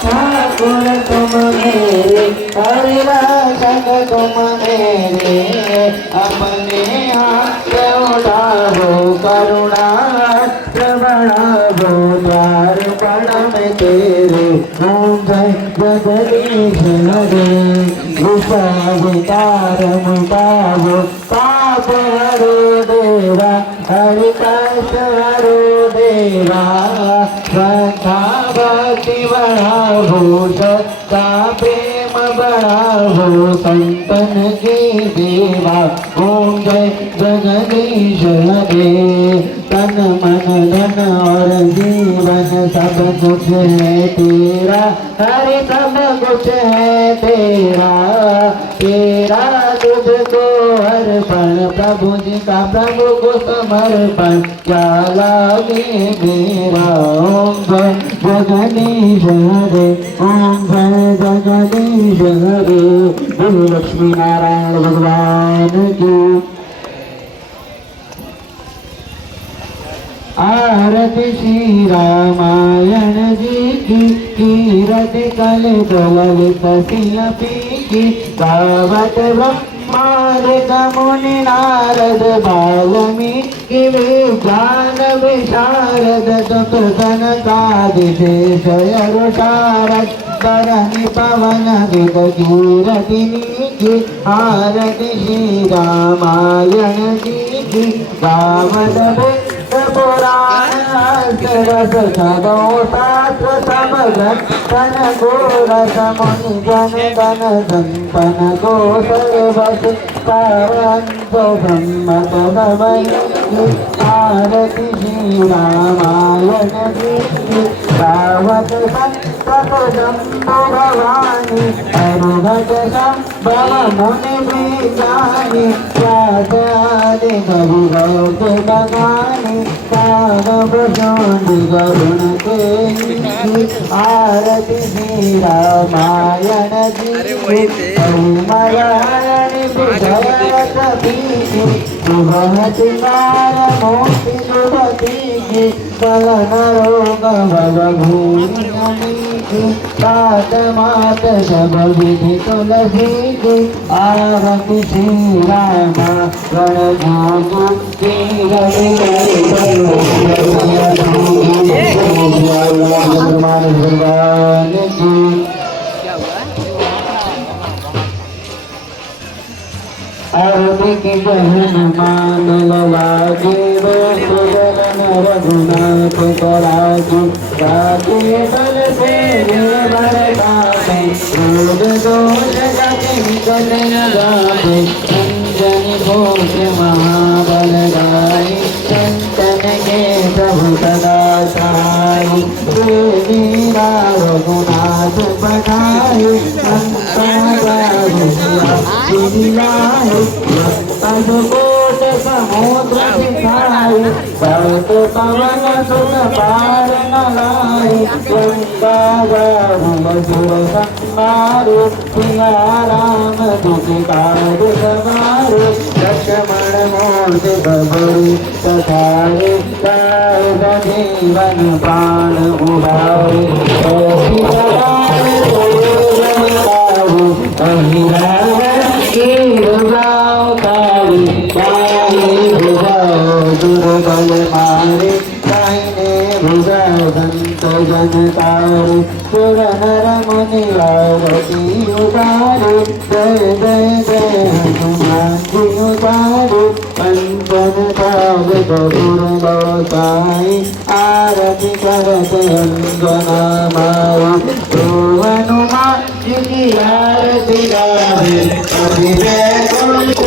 ठाकुर तुम मेरे हरिराजन तुम मेरे अपने हाथ उठाओ करुणा बढ़ाओ द्वार बड़ा में तेरे जय जगदीश हरे विषाविकार मुटाओ पाप हरो देवा हरि कष्ट हरो देवा श्रद्धा भक्ति बढ़ाओ सत्ता प्रेम बढ़ाओ संतन की देवा ओम जय जगदीश हरे तन मन धन और जीवन सब कुछ है तेरा हरि सब कुछ है तेरा तेरा तुझको अर्पण प्रभु जी का प्रभु को समर्पण क्या लागे मेरा ओम जय जगदीश हरे ओम जय जगदीश हरे बोलो लक्ष्मी नारायण भगवान की आरती श्री रामायण जी की कीरति कल ललित सिंह की गावत ब्रह्मादिक मुनि नारद वाल्मीकि विज्ञान विशारद चतुर्धन कादिशेष शारद करनि पवन विद कीरतिनी की आरती श्री रामायण जी की गावत पुराण रस सदो शास्त्र समग्र तन गोरस मुनि जन धन संपन गो सर्वस पारंत सम्मत भवई आरती श्री रामायण जी गावत संतत शंभु भवानी हरिभट संभव मुनि विज्ञानी व्यास आदि कवि गौत भगवानी गरुण के आरती श्री रामायण जी मोती सुभती की कलन रोग भूमि की पात मात सब विधि तुलसी की आरती श्री रामा गण भगवान की आरती की बहन मान लागे सुदन रघुनाथ कराजू रागे बल से बरसाते रोज दोष जाते निकल जाते अंजनी घोष महाबल गाई संतन के प्रभु सदा साई लीला रघुनाथ पठाई कोट समुद्र दिखाई सर्व पवन सुख पार न लाई गंगा सुर संहारो सिया राम दुखी कार सवारो लक्ष्मण मूर्ति बबरी तथारे जीवन प्राण उड़ाए दुर्बल मारे दाहिने भुजा संत जन तारे सुर नर मुनि आरती उतारे जय जय जय हनुमान जी उतारे पंचन पाद गरुड़ गौसाई आरती करत अंजना माई तो हनुमान जी की आरती गावे कभी वैकुंठ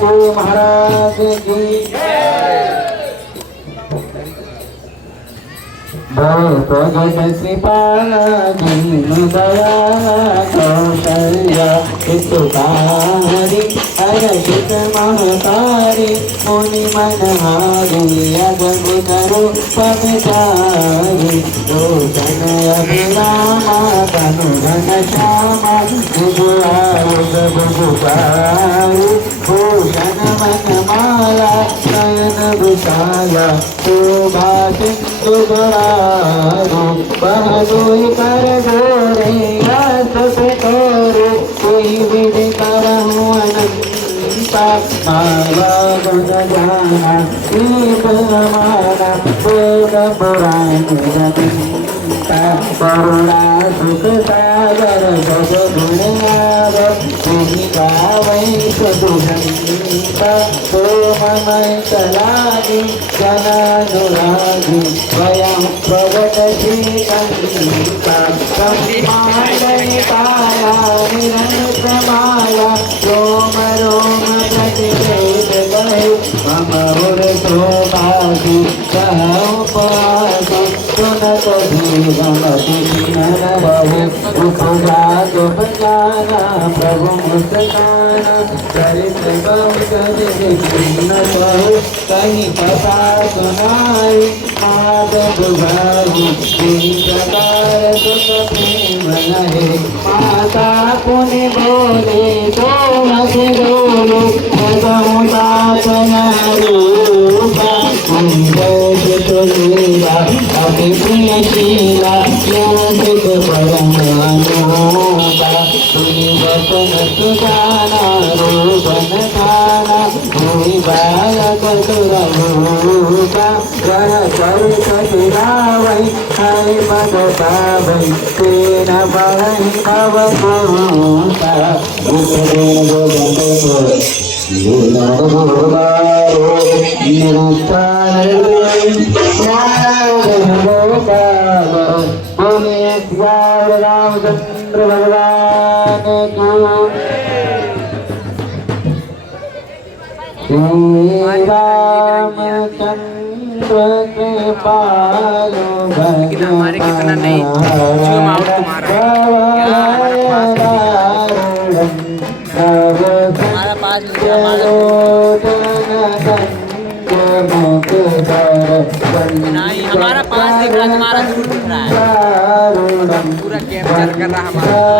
प्रभु महाराज की प्रगट कृपाला दीन दयाला कौशल्या हितकारी हर्षित महकारी मुनि मनहारी अद्भुत रूप विचारी रोशन अभिरामा तनु घन श्यामा विजुआयुध बुझुकारी भूषण मनमाला नयन विशाला शोभा सिंधु दुरारी बहदुर कर गोरे रस पे तोरे कोई विधि करहु अनंता माया गुण जाना दीप हमारा वेद पुराण रविता करुणा सुख सागर जग गुण आगर गावै सुदुषंता सोममय कलागी जनानुरागी स्वयं प्रगट श्रीकंता ब्रह्मांडनिकाया निरंतमाया रोम रोम प्रतिवेद गहे मम उर्धोभागी सह उपवासी सुनत धीरमति नर रहे उपजात उपजाना प्रभु मुस्काना चरित बहु न कहु कहीं कथा सुनाई माधव भाई प्रकार सुख प्रेम लहे माता पुनि बोले तो हसे डोलो रूपा लीला अभी प्रियशीला योगिक परम अनुपा तुनि वचन सुजाना रूपन खाना हुई बालक दुररूपा ग्रह कर कटिरावै हरि पद पावै तेन भवहि भवभूता रामचंद्र भगवान श्री रामचंद्र कृपालु कितना नहीं जूम आउट तुम्हारा हमारा पास नहीं हमारा पास दिख रहा तुम्हारा दूर दिख रहा है पूरा कैप्चर कर रहा हमारा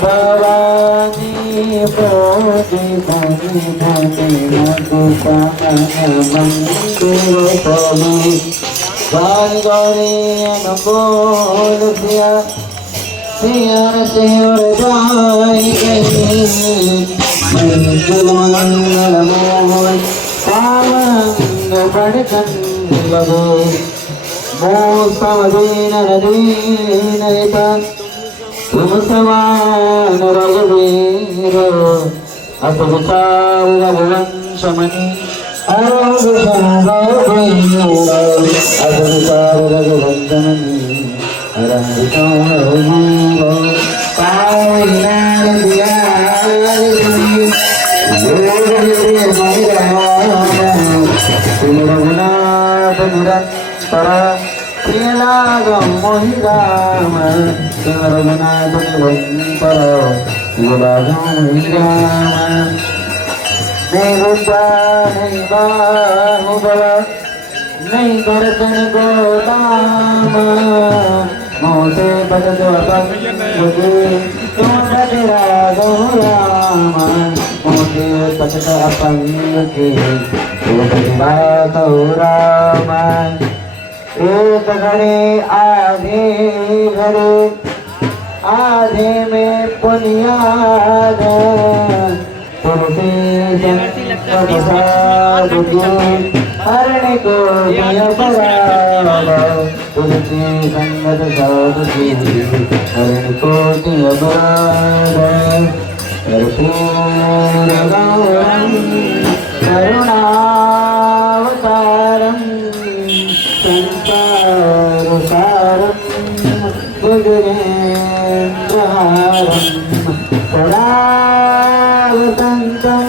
भवानी पोती पोती पोती मधुका मंदिर पोली गान गौरी अनुकूल सिया सिया सिर जाय गई मंगल मंगल मोय पावन बड़कन लगो मौसम दीन दीन तुम समान रघुवीर अस विचार रघुवंशमणि अस विचार रघुवंशमणि रघुनाथ निरंतर प्रियलागम मोहि राम रघुनाथ निरंतर प्रियलागम मोहि राम नहीं रुचा नहीं बाहुबल नहीं दर्शन को दाम मोसे बदल अपंगे तुम तेरा राम मोसे बदल अपंगे तुम तेरा राम एक घड़े आधे घड़े आधे में पुनियाद तुलसी प्रसाद हरण को तुलसी संगत साधु हरण को कर्पूर गौरम करुणावतारम संसार सारम गुरुरेन्द्रहारम सदा वसन्तं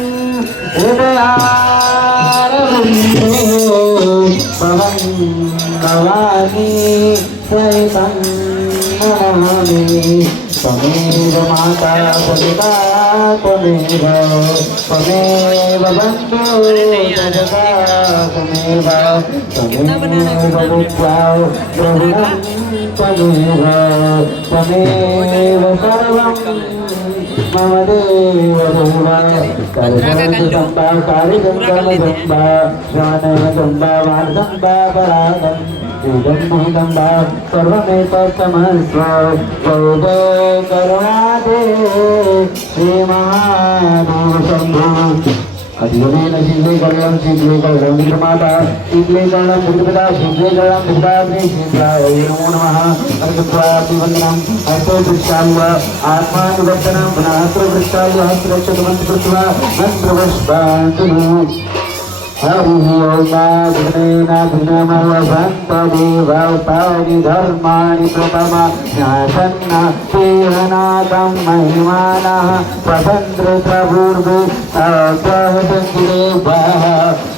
हृदयारविन्दे भवं भवानी सहितं नमामि त्वमेव माता सविता त्वमेव त्वमेव बन्धुः सदा त्वमेव त्वमेव विद्यां द्रविणं त्वमेव त्वमेव सर्वं मम देव कर्मसम्भा कारिगम्बा श्रावणसम्भा वाणसम्भा परागम् श्रीजन्मोदम्बा सर्वमेतत्तमस्व जय करुणादे श्रीमहादेवशम्भो अधिगमेन शीघ्रे करणं शीघ्रे करणं विक्रमाता शीघ्रे करणं विक्रमता शीघ्रे करणं विक्रमाग्नि शीघ्राय नमो नमः अर्घ्यप्राप्तिवन्दनम् हस्तवृक्षाय आत्मानुवर्तनं पुनः हस्तरक्षकमन्त्रकृत्वा मन्त्रपुष्पाञ्जलिः हरिः ओं नाथनमवसन्तदेवतानि धर्माणि प्रथमनाशन्न सेवनाकं महिमानः स्वतन्त्रप्रभुर्भि स्वहतन्तिदेवः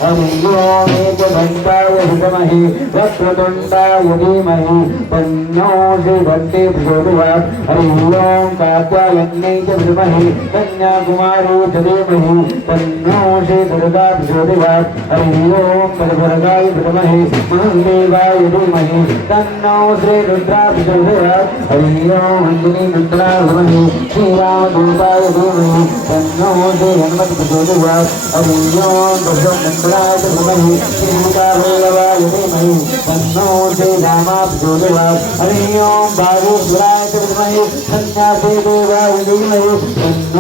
हरिः ओं एकदन्ताय विद्महे वक्रतुण्डाय धीमहि तन्नो श्रीदन्ते प्रचोदयात् हरिः ओं कात्यायन्यै च विद्महे कन्याकुमारी च धीमहि तन्नो श्रीदुर्गा प्रचोदयात् हरिः ओं कलभरगाय विद्महे महादेवाय धीमहि तन्नो श्रीरुद्रा प्रचोदयात् हरिः ओं अंजनी मंत्राय विद्महे श्रीरामदूताय धीमहि तन्नो श्रीहनुमत् प्रचोदयात् हरिः ओं दशमंत्राय विद्महे श्रीकाभैरवाय धीमहि तन्नो श्रीरामा प्रचोदयात् हरिः ओं बागेश्वराय विद्महे सन्यासी देवाय धीमहि तन्नो